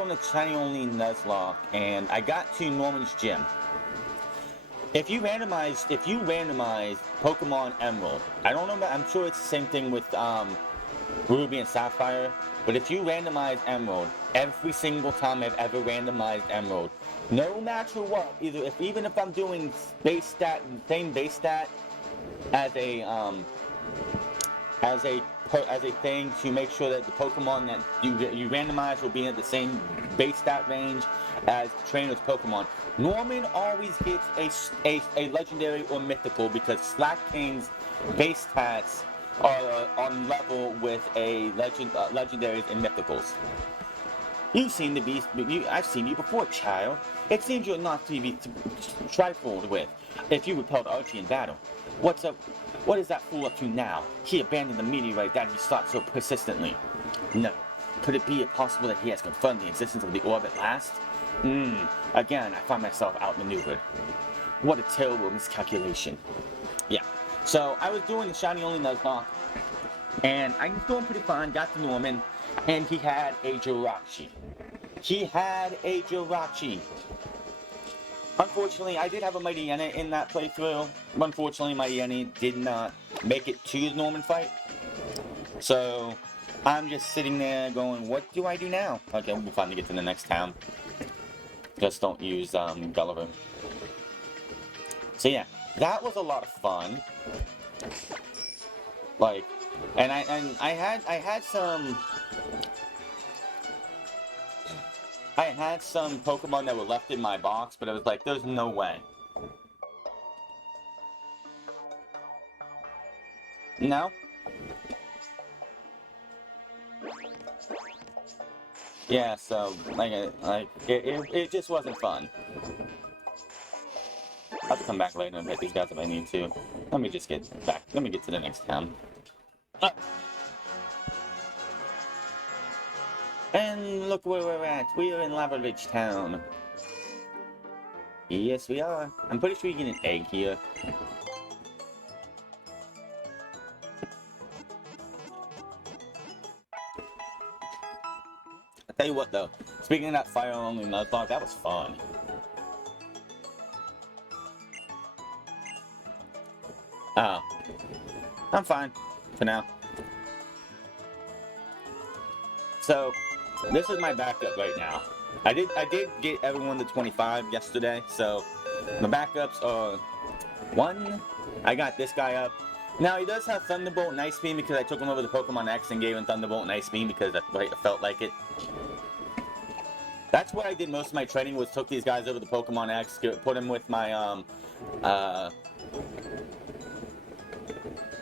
on the shiny only Nuzlocke, and I got to Norman's gym. If you randomize Pokemon Emerald, I don't know, I'm sure it's the same thing with Ruby and Sapphire, but if you randomize Emerald, every single time I've ever randomized Emerald, no matter what, even if I'm doing same base stat as a thing to make sure that the Pokemon that you randomize will be at the same base stat range as the trainer's Pokemon. Norman always gets a legendary or mythical because Slack King's base stats are on level with legendaries and mythicals. You seem to be, I've seen you before, child. It seems you're not to be trifled with. If you repelled Archie in battle, what's up? What is that fool up to now? He abandoned the meteorite that he sought so persistently. No. Could it be possible that he has confirmed the existence of the orb at last? Again, I find myself outmaneuvered. What a terrible miscalculation. Yeah. So, I was doing the shiny only Nuzlocke, and I was doing pretty fine, got to Norman, and he had a Jirachi. Unfortunately, I did have a Mighty Yenna in that playthrough. Unfortunately, my Yenna did not make it to the Norman fight. So, I'm just sitting there going, what do I do now? Okay, we'll be fine to get to the next town. Just don't use Gulliver. So yeah, that was a lot of fun. Like, and I had some Pokemon that were left in my box, but I was like, there's no way. No? Yeah, so, it just wasn't fun. I'll have to come back later and hit these guys if I need to. Let me just get back. Let me get to the next town. And look where we're at. We are in Lava Ridge Town. Yes, we are. I'm pretty sure you get an egg here. I'll tell you what, though. Speaking of that fire-only Nuzlocke, that was fun. Oh. I'm fine. For now. So, this is my backup right now. I did get everyone to 25 yesterday, so the backups are 1, I got this guy up. Now, he does have Thunderbolt and Ice Beam because I took him over to Pokemon X and gave him Thunderbolt and Ice Beam because I felt like it. That's what I did most of my training, was took these guys over to Pokemon X, put them with my,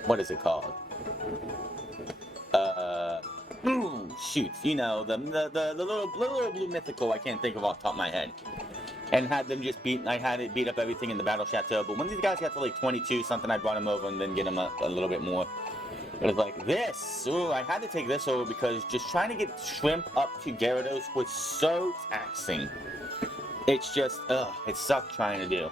what is it called? Shoot, you know, the little blue mythical I can't think of off the top of my head. And had them just I had it beat up everything in the Battle Chateau, but when these guys got to like 22 something, I brought them over and then get them up a little bit more. It was like this. Ooh, I had to take this over because just trying to get Shrimp up to Gyarados was so taxing. It's just, it sucked trying to do.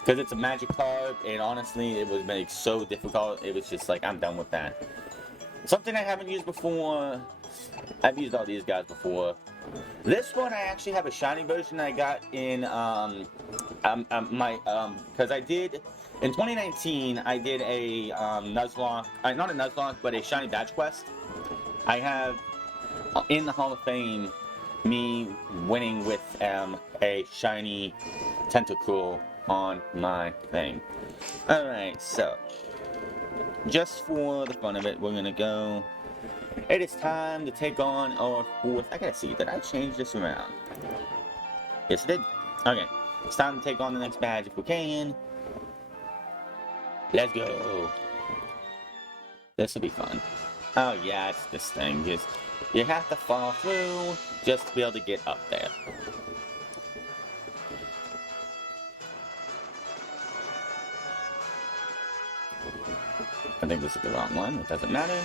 Because it's a magic card, and honestly, it was like so difficult. It was just like, I'm done with that. Something I haven't used before. I've used all these guys before. This one I actually have a shiny version I got in because I did in 2019 I did a Nuzlocke, not a Nuzlocke, but a shiny badge quest. I have in the Hall of Fame me winning with a shiny Tentacool on my thing. Alright, so just for the fun of it, we're gonna go. It is time to take on our 4th. I gotta see, did I change this around? Yes, I did. Okay, it's time to take on the next badge if we can. Let's go. This will be fun. Oh yeah, it's this thing. Just you have to fall through just to be able to get up there. I think this is the wrong one. It doesn't matter.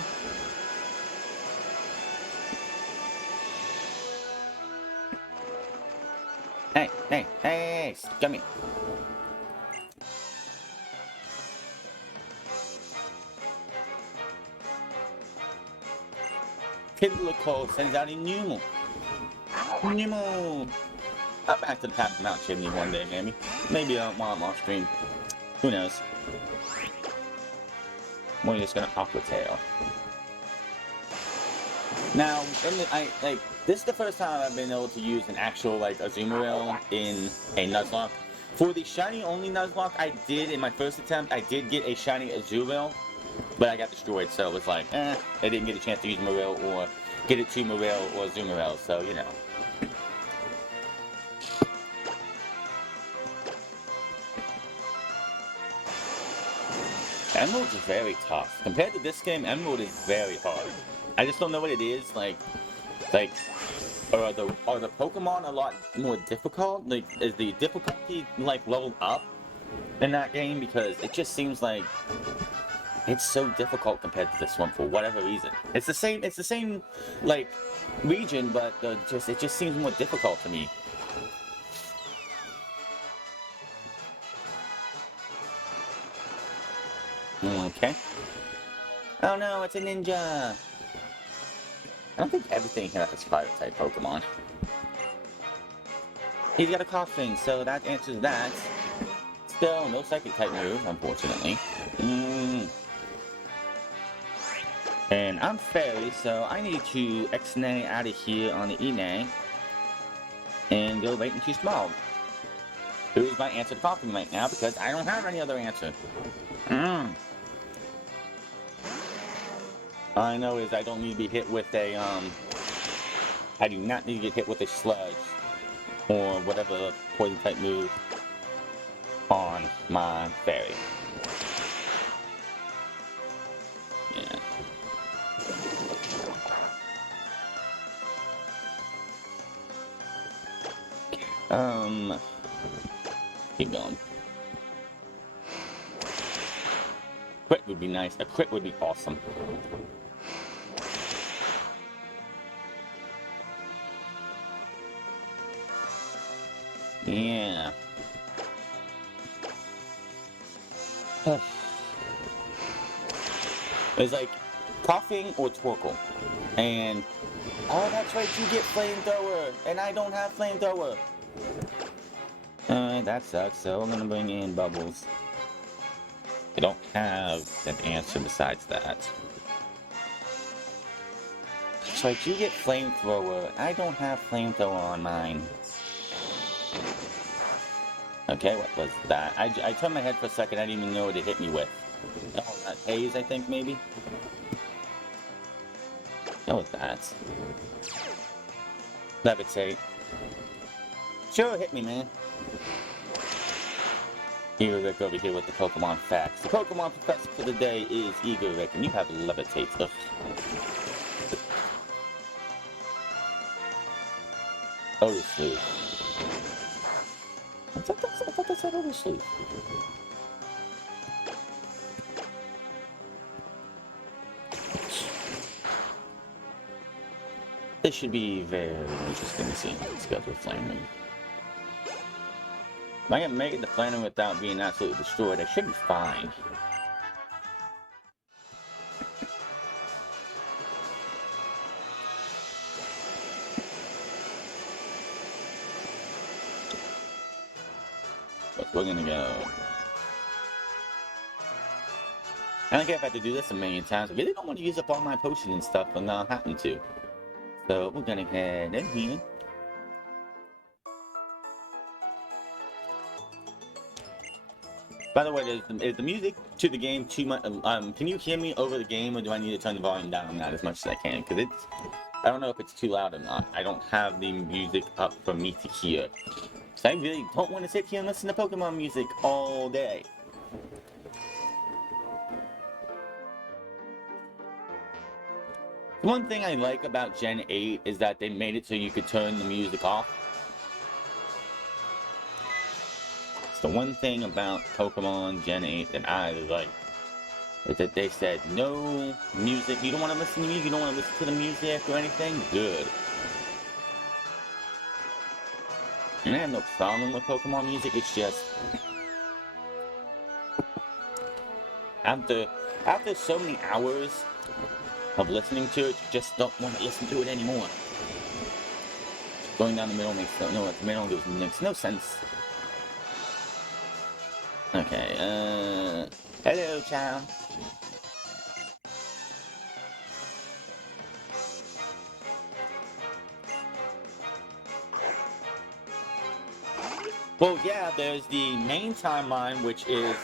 Hey, come here. Typical sends out a new one. Nemo! Up back to the top of Mount Chimney one day, maybe. Maybe while I'm off stream. Who knows? We're just gonna Aqua Tail. Now, this is the first time I've been able to use an actual, like, Azumarill in a Nuzlocke. For the shiny only Nuzlocke I did in my first attempt, I did get a shiny Azumarill, but I got destroyed, so it was like, I didn't get a chance to use Marill or get it to Marill or Azumarill, so, you know. Emerald is very tough. Compared to this game, Emerald is very hard. I just don't know what it is, like, are the Pokemon a lot more difficult? Like, is the difficulty, like, leveled up in that game? Because it just seems like it's so difficult compared to this one for whatever reason. It's the same, like, region, but it just seems more difficult to me. Okay. Oh no, it's a ninja! I don't think everything here is Fire-type Pokemon. He's got a Coughing, so that answers that. Still, no Psychic-type move, unfortunately. And I'm Fairy, so I need to X-Nay out of here on the E-Nay. And go right into Smog. Who's my answer to Coughing right now, because I don't have any other answer. All I know is I don't need to be hit with a, I do not need to get hit with a Sludge or whatever poison type move on my Fairy. Yeah. Keep going. Crit would be nice. A crit would be awesome. Yeah. It's like Coughing or Torkoal. And oh, that's right, you get Flamethrower, and I don't have Flamethrower. That sucks. So I'm gonna bring in Bubbles. I don't have an answer besides that. So I do get Flamethrower. I don't have Flamethrower on mine. Okay, what was that? I turned my head for a second. I didn't even know what it hit me with. Oh, that Haze, I think, maybe? What was that? Levitate. Sure, hit me, man. Eager over here with the Pokemon facts. The Pokemon professor for the day is Eager and you have Levitate. Ugh. Otisleaf. I thought that said Otisleaf. This should be very interesting to see. Let's go with Flaming. If I can make it to Flaming without being absolutely destroyed, I should be fine. But we're gonna go. I don't care if I have to do this a million times. I really don't want to use up all my potions and stuff, but now I happen to. So we're gonna head in here. By the way, is the music to the game too much? Can you hear me over the game, or do I need to turn the volume down on that as much as I can? Because I don't know if it's too loud or not. I don't have the music up for me to hear. So I really don't want to sit here and listen to Pokemon music all day. One thing I like about Gen 8 is that they made it so you could turn the music off. It's the one thing about Pokemon Gen 8 that I like. Is that they said, no music, you don't want to listen to music, you don't want to listen to the music or anything? Good. And I have no problem with Pokemon music, it's just... After so many hours of listening to it, you just don't want to listen to it anymore. Going down the middle makes no, the middle makes no sense. Okay, hello, child. Well, yeah, there's the main timeline, which is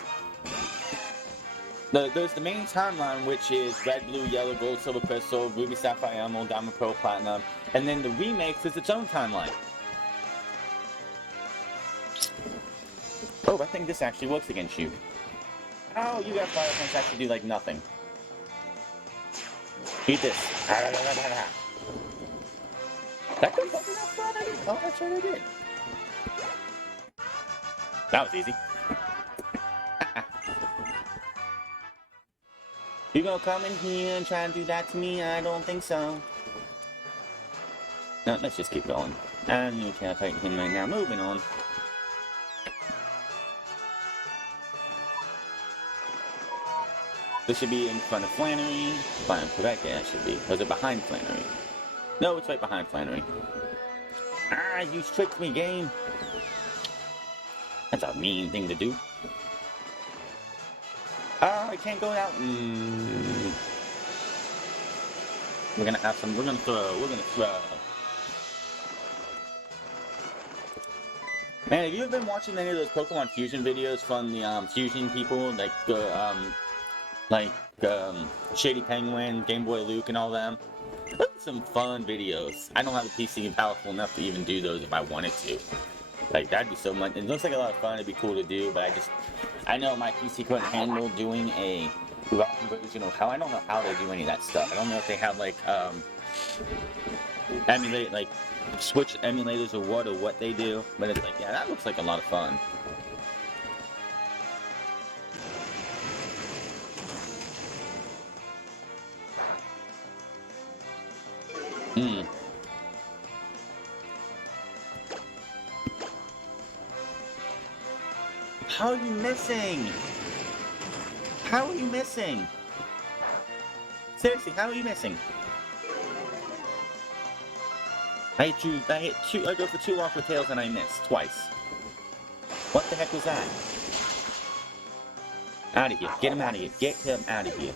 there's the main timeline, which is red, blue, yellow, gold, silver, crystal, ruby, sapphire, emerald, diamond, pearl, platinum, and then the remakes is its own timeline. Oh, I think this actually works against you. Oh, you got fire points actually do like nothing. Eat this. That couldn't open up front. Oh, that's right, I did. That was easy. You gonna come in here and try and do that to me? I don't think so. No, let's just keep going. And you can't fight him right now. Moving on. This should be in front of Flannery. If I'm correct, yeah, it should be. Or is it behind Flannery? No, it's right behind Flannery. Ah, you tricked me, game. That's a mean thing to do. Oh, I can't go out. We're gonna have some. We're gonna throw. Man, have you ever been watching any of those Pokemon Fusion videos from the Fusion people, like Shady Penguin, Game Boy Luke, and all them? Those are some fun videos. I don't have a PC powerful enough to even do those if I wanted to. Like, that'd be so much. It looks like a lot of fun. It'd be cool to do, but I know my PC couldn't handle doing a ROM version of how. I don't know how they do any of that stuff. I don't know if they have like emulate like Switch emulators or what they do, but it's like, yeah, that looks like a lot of fun. How are you missing? How are you missing? Seriously, how are you missing? I go for 2 Aqua Tails and I missed twice. What the heck was that? Out of here. Get him out of here. Get him out of here.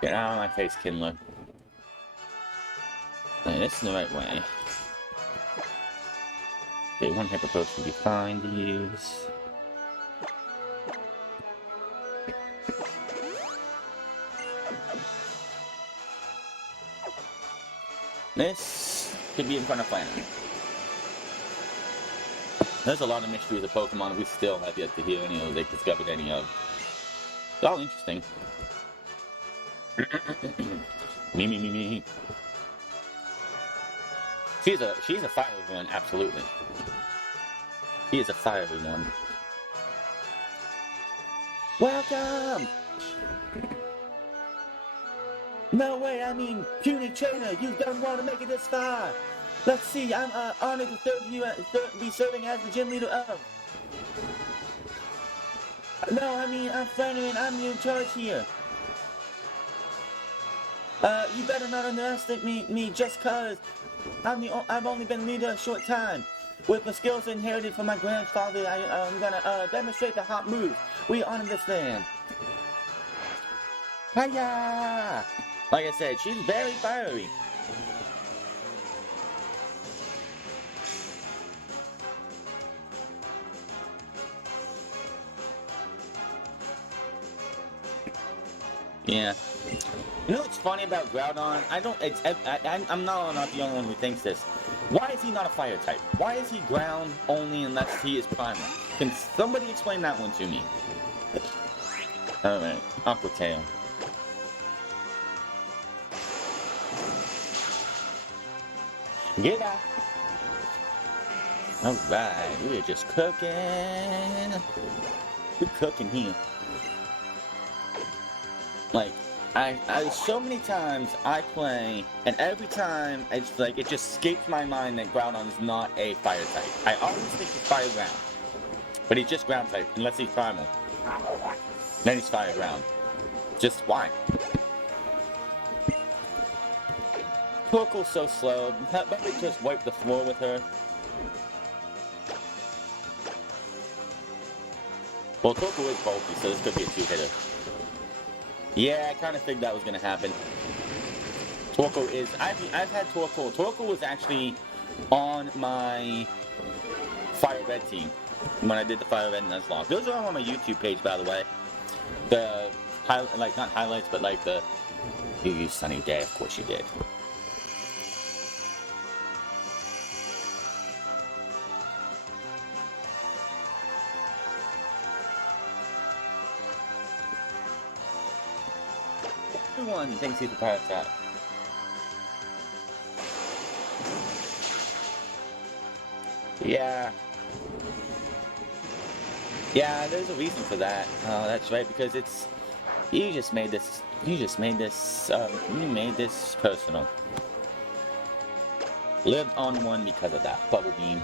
Get out of my face, Kindler. Okay, this is the right way. Okay, 1 Hyper Potion would be fine to use. This could be in front of Flannery. There's a lot of mysteries of Pokemon we still have yet to hear any of, they've discovered any of. It's all interesting. Me. She's a fiery one, absolutely. She is a fiery one. Welcome! No way, I mean, puny trainer, you don't want to make it this far. Let's see, I'm honored to be serving as the gym leader of. No, I mean, I'm Flannery and I'm in charge here. You better not underestimate me just cause I've only been leader a short time. With the skills inherited from my grandfather, I'm gonna demonstrate the hot move. We honor this man. Hiya! Like I said, she's very fiery. Yeah. You know what's funny about Groudon? I'm not the only one who thinks this. Why is he not a fire type? Why is he ground only unless he is primal? Can somebody explain that one to me? Alright, Aqua Tail. Get out! Alright, we're just cooking. We're cooking here. Like, I so many times I play, and every time it's like it just escapes my mind that Groudon is not a fire type. I always think he's fire ground, but he's just ground type unless he's primal. Then he's fire ground. Just why? Torkoal's so slow. Let me just wipe the floor with her. Well, Torkoal is bulky, so this could be a two-hitter. Yeah, I kind of figured that was going to happen. Torkoal is... I've had Torkoal. Torkoal was actually on my Fire Red team when I did the Fire Red Nuzllocke. Those are all on my YouTube page, by the way. The, like, not highlights, but like the... You used Sunny Day, of course you did. Everyone thinks he's a pirate trap. Yeah. Yeah, there's a reason for that. That's right, because it's... You just made this personal. Lived on one because of that. Bubble Beam.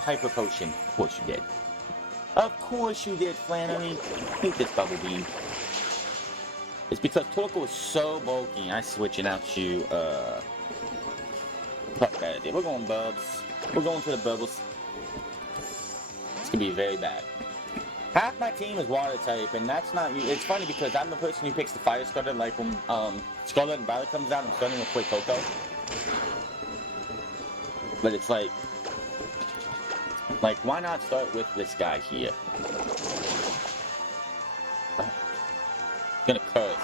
Hyper Potion. Of course you did. Of course you did, Flannery. Take this Bubble Beam. It's because Torkoal is so bulky, I switch it out to, We're going Bubs. We're going to the Bubbles. It's gonna be very bad. Half my team is water type, and that's not... It's funny because I'm the person who picks the fire starter, like when, Scarlet and Violet comes out, I'm starting with Coco. But it's like, why not start with this guy here? Gonna curse.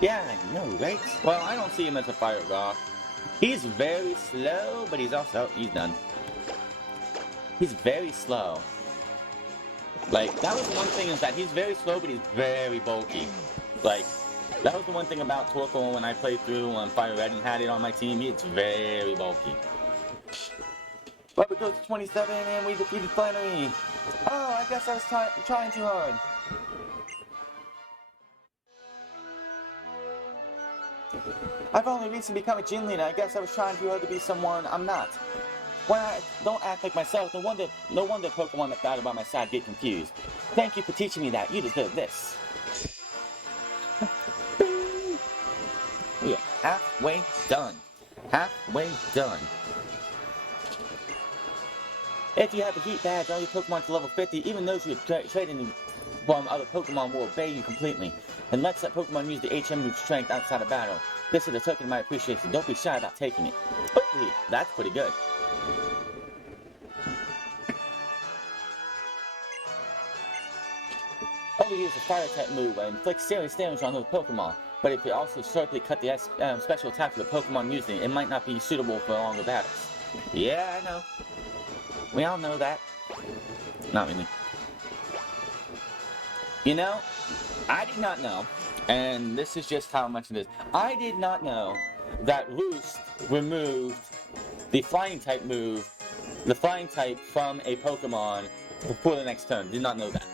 Yeah, I know, right? Well, I don't see him as a fire rock. He's very slow, but he's also... He's done. He's very slow. Like, that was the one thing, is that he's very slow, but he's very bulky. Like, that was the one thing about Torkoal when I played through on Fire Red and had it on my team. It's very bulky. But we go to 27 and we defeated Flannery. Oh, I guess I was trying too hard. I've only recently become a gym leader. I guess I was trying too hard to be someone I'm not. When I don't act like myself, no wonder Pokemon that battle by my side get confused. Thank you for teaching me that. You deserve this. We are halfway done. Halfway done. If you have a Heat Badge, all your Pokemon to level 50, even those who have traded from other Pokemon will obey you completely. And let's let Pokemon use the HM move strength outside of battle. This is a token of my appreciation. Don't be shy about taking it. Ooh, that's pretty good. Overuse a fire type move and inflict serious damage on those Pokemon. But if you also sharply cut the special attack for the Pokemon using it, it might not be suitable for longer battles. Yeah, I know. We all know that. Not really. You know, I did not know, and this is just how much it is. I did not know that Roost removed the flying type move, the flying type from a Pokemon before the next turn. Did not know that.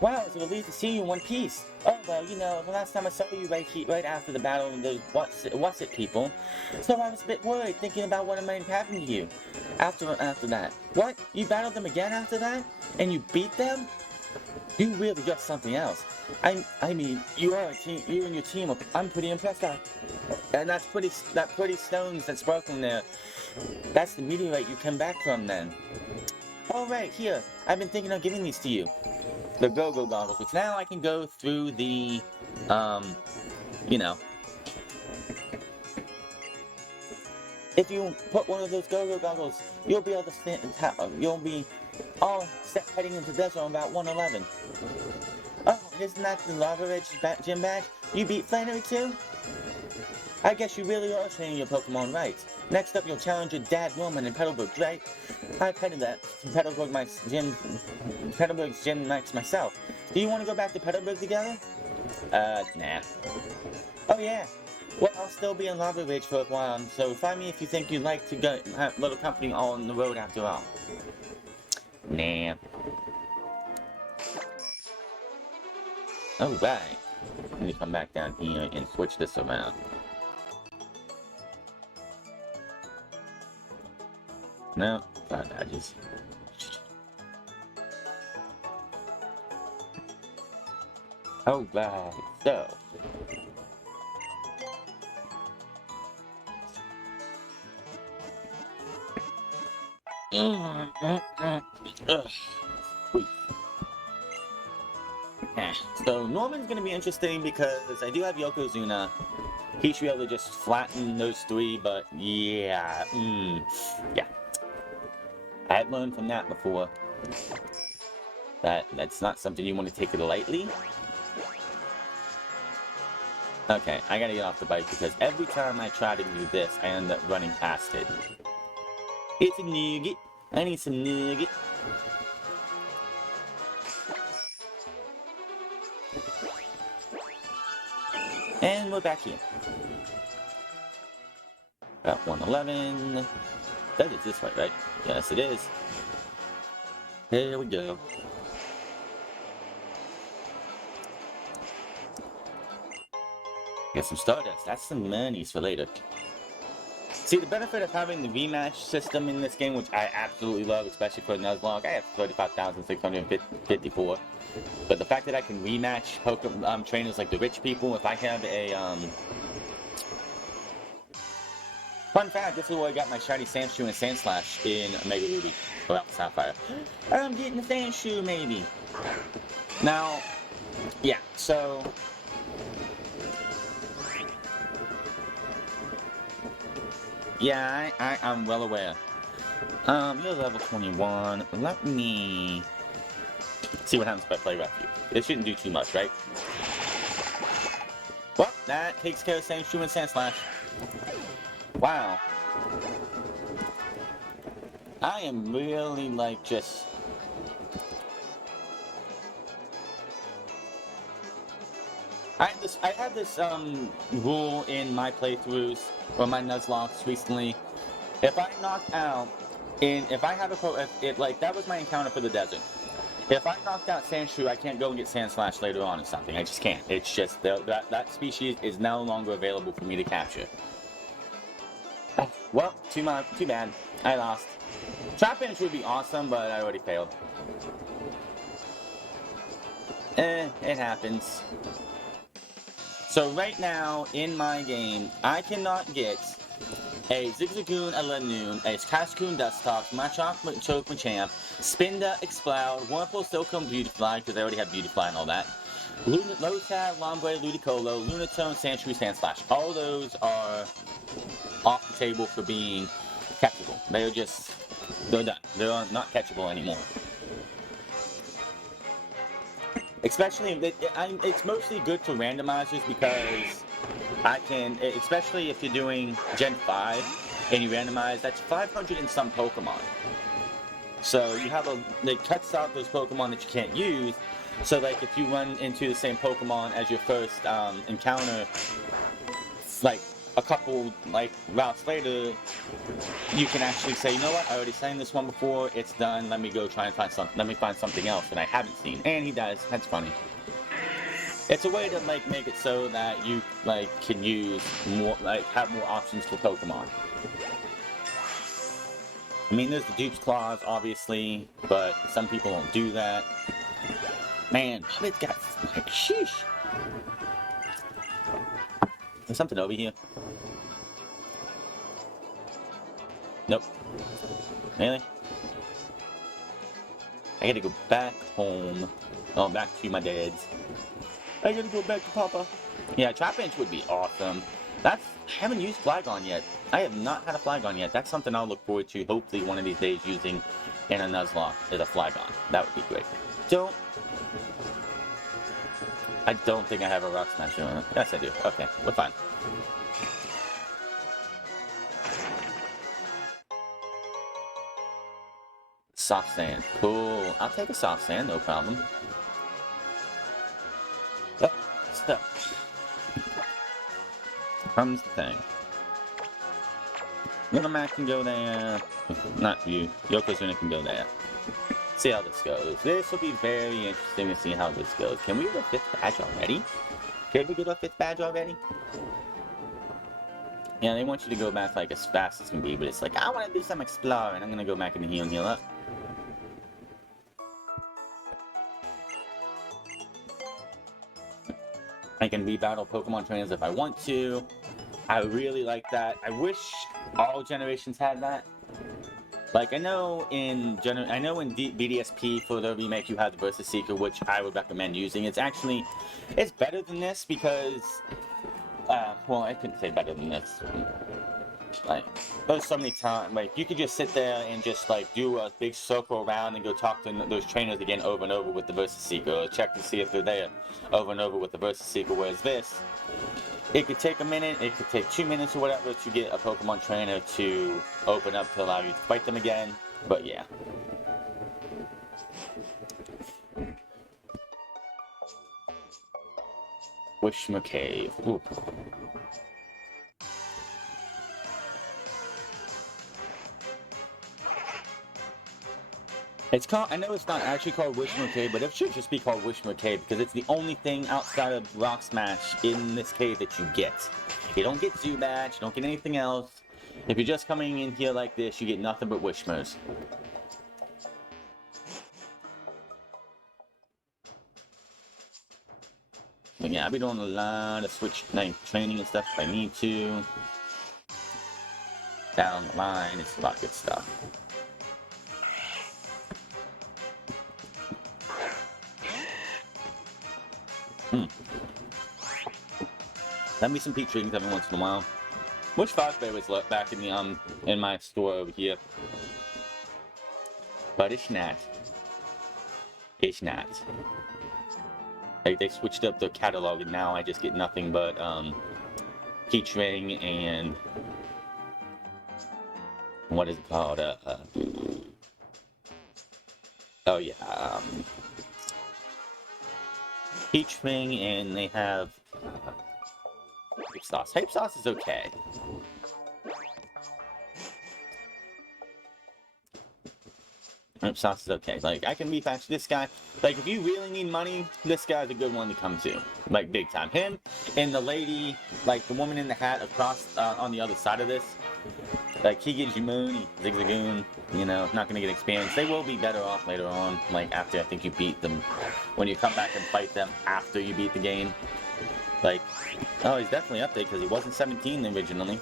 Wow, it's a relief to see you in one piece. Oh, well, you know, the last time I saw you right after the battle of those what's it people. So I was a bit worried, thinking about what might have happened to you after that. What? You battled them again after that? And you beat them? You really got something else. I mean, you are a team. You and your team. I'm pretty impressed at. And that pretty stones that's broken there. That's the meteorite you come back from then. Oh right, here. I've been thinking of giving these to you. The go-go goggles, which now I can go through the, you know. If you put one of those go-go goggles, you'll be able to you'll be all set heading into the zone about 111. Oh, isn't that the Lava Ridge gym badge? You beat Flannery too? I guess you really are training your Pokemon right. Next up, you'll challenge your dad Roman in Petalburg, right? I petted that Petalburg's gym next myself. Do you want to go back to Petalburg together? Nah. Oh yeah. Well, I'll still be in Lava Ridge for a while, so find me if you think you'd like to go have a little company on the road after all. Nah. Alright. Let me come back down here and switch this around. No, 5 badges. Alright, so. Ugh. Wait. So Norman's gonna be interesting because I do have Yokozuna. He should be able to just flatten those three, but yeah, yeah. I had learned from that before. That's not something you want to take it lightly. Okay, I gotta get off the bike because every time I try to do this, I end up running past it. It's a nugget. I need some nugget. And we're back here. Got 111. That is this way, right? Yes, it is. Here we go. Get some Stardust. That's some monies for later. See, the benefit of having the rematch system in this game, which I absolutely love, especially for Nuzllocke, I have 35,654. But the fact that I can rematch Pokemon trainers like the rich people, if I have a fun fact, this is where I got my shiny Sandshoe and Sandslash in Mega Ruby, or Sapphire. I'm getting the Sandshoe, maybe. Now, yeah, so yeah, I'm well aware. You're level 21. Let me see what happens if I play rough you. It shouldn't do too much, right? Well, that takes care of Sandshoe and Sandslash. Wow. I am really, like, just... I had this rule in my playthroughs, or my Nuzlocke recently. If I knock out, if I have a like, that was my encounter for the desert. If I knocked out Sandshoe, I can't go and get Sandslash later on or something. I just can't. It's just, that species is no longer available for me to capture. Well, too bad. I lost. Trapinch would be awesome, but I already failed. It happens. So right now, in my game, I cannot get a Zigzagoon, a Lanoon, a Cascoon Dustox, Machop, Choke, Machamp, Spinda, Exploud, Wurmple, Silcoon, Beautifly, because I already have Beautifly and all that. Lotad, Lombre, Ludicolo, Lunatone, Sandshrew, Sandslash. All those are off the table for being catchable. They're done. They're not catchable anymore. Especially, it's mostly good for randomizers because I can, especially if you're doing Gen 5 and you randomize, that's 500 and some Pokemon. So you have it cuts out those Pokemon that you can't use. So like if you run into the same Pokemon as your first encounter, like a couple like routes later, you can actually say, you know what, I already seen this one before, it's done, let me go try and find something else that I haven't seen. And he does. That's funny. It's a way to like make it so that you like can use more, like have more options for Pokemon. I mean, there's the Dupe's Claws, obviously, but some people don't do that. Man, it's got like sheesh. There's something over here. Nope. Really? I gotta go back home. Oh, back to my dad's. I gotta go back to Papa. Yeah, Trapinch would be awesome. I haven't used Flygon yet. I have not had a Flygon yet. That's something I'll look forward to, hopefully one of these days, using in a Nuzlocke as a Flygon. That would be great. I don't think I have a Rock Smash on it. Yes, I do. Okay, we're fine. Soft Sand. Cool. I'll take a Soft Sand, no problem. Oh, stop. Comes the thing. Little can go there. Not you. Yokozuna can go there. See how this goes. This will be very interesting to see how this goes. Can we get a 5th badge already? Can we get a 5th badge already? Yeah, they want you to go back like as fast as can be, but it's like, I want to do some exploring. I'm going to go back in the heal up. I can rebattle Pokemon trainers if I want to. I really like that. I wish all generations had that. Like, I know in BDSP for the remake you have the Versus Seeker, which I would recommend using. It's better than this because, well, I couldn't say better than this. Like, there's so many times, like, you could just sit there and just, like, do a big circle around and go talk to those trainers again over and over with the Versus Seeker, or check to see if they're there over and over with the Versus Seeker, whereas this, it could take a minute, it could take 2 minutes or whatever to get a Pokemon trainer to open up to allow you to fight them again, but yeah. Wishma Cave. Ooh. It's called, I know it's not actually called Wishma Cave, but it should just be called Wishma Cave because it's the only thing outside of Rock Smash in this cave that you get. You don't get Zubat, you don't get anything else. If you're just coming in here like this, you get nothing but Wishmas. But yeah, I'll be doing a lot of switch training and stuff if I need to. Down the line, it's a lot of good stuff. Send me some peach rings every once in a while. Wish Fosbury was back in the in my store over here, but it's not. It's not. Like, they switched up the catalog, and now I just get nothing but peach ring and what is it called? Oh yeah, peach ring, and they have. Hype sauce. Hype sauce is okay. Hype sauce is okay. Like, I can repatch this guy. Like, if you really need money, this guy's a good one to come to. Like, big time. Him and the lady, like, the woman in the hat across, on the other side of this. Like, he gives you money. Zigzagoon, you know, not gonna get experience. They will be better off later on, like, after I think you beat them. When you come back and fight them after you beat the game. Like, oh, he's definitely up there because he wasn't 17 originally.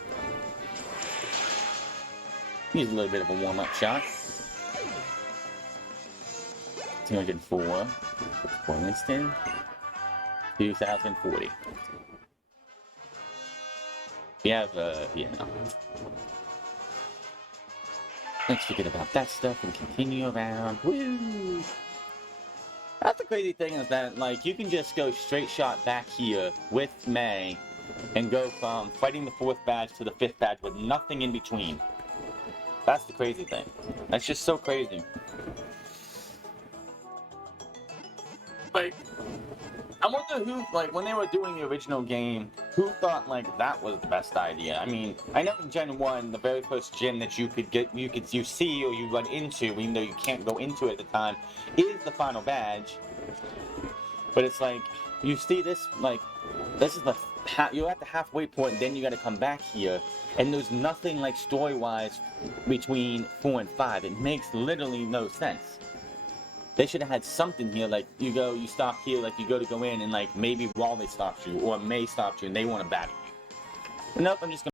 He's a little bit of a warm-up shot. 204 for Winston. 2040. We have, you know. Let's forget about that stuff and continue around. Woo! That's the crazy thing is that, like, you can just go straight shot back here with May and go from fighting the 4th badge to the 5th badge with nothing in between. That's the crazy thing. That's just so crazy. Like, I wonder who, like, when they were doing the original game, who thought, like, that was the best idea? I mean, I know in Gen 1, the very first gym that you see or you run into, even though you can't go into it at the time, is the final badge. But it's like, you see this, like, this is the, you're at the halfway point, and then you gotta come back here, and there's nothing, like, story-wise between 4 and 5. It makes literally no sense. They should have had something here, like, you stop here, like, you go in, and, like, maybe Wally stops you, or May stops you, and they want to battle you. Nope, I'm just gonna